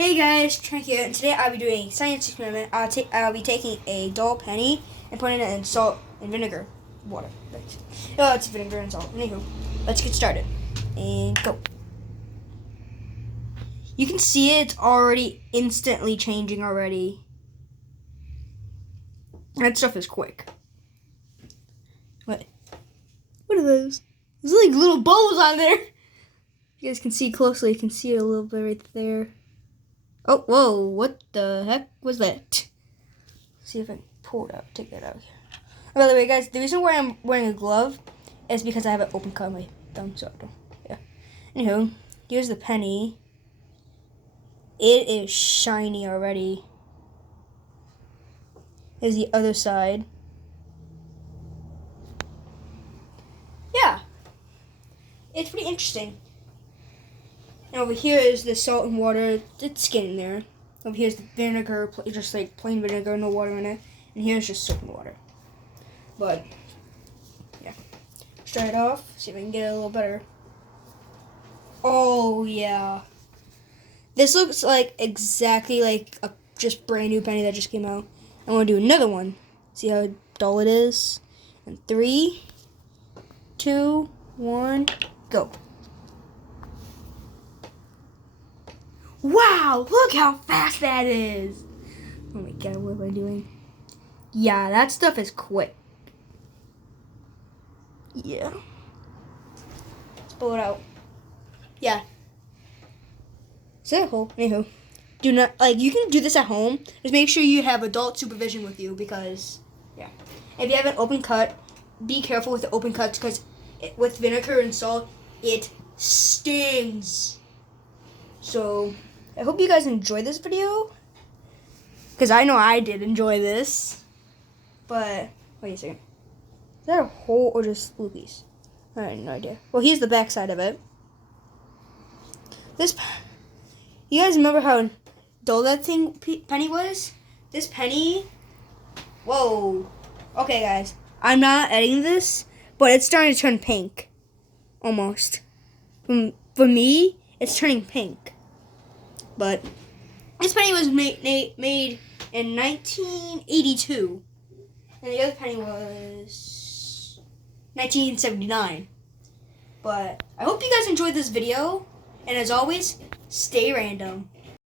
Hey guys, Trent here, and today I'll be doing a science experiment. I'll be taking a dull penny and putting it in salt and vinegar water. Oh, it's vinegar and salt. Anywho, let's get started and go. You can see it's already instantly changing already. That stuff is quick. What are those? There's like little bubbles on there. You guys can see closely. You can see it a little bit right there. Oh, whoa, what the heck was that? See if I can pull it out, take that out here. Oh, by the way, guys, the reason why I'm wearing a glove is because I have an open cut on my thumb, so yeah. Anywho, here's the penny. It is shiny already. Here's the other side. Yeah, it's pretty interesting. And over here is the salt and water. It's getting there. Over here's the vinegar, just like plain vinegar, no water in it. And here's just soap and water. But, yeah. Let's try it off, see if I can get it a little better. Oh, yeah. This looks like exactly like a just brand new penny that just came out. I'm going to do another one. See how dull it is? And 3, 2, 1, go. Wow, look how fast that is. Oh my god, what am I doing? Yeah, that stuff is quick. Yeah. Let's pull it out. Yeah. Is that a hole? Anywho. Do not, you can do this at home. Just make sure you have adult supervision with you because, yeah. If you have an open cut, be careful with the open cuts because with vinegar and salt, it stings. So, I hope you guys enjoyed this video. Because I know I did enjoy this. But, wait a second. Is that a hole or just loopies? I have no idea. Well, here's the back side of it. You guys remember how dull that penny was? This penny, whoa. Okay, guys. I'm not editing this, but it's starting to turn pink. Almost. For me, it's turning pink. But this penny was made in 1982. And the other penny was 1979. But I hope you guys enjoyed this video. And as always, stay random.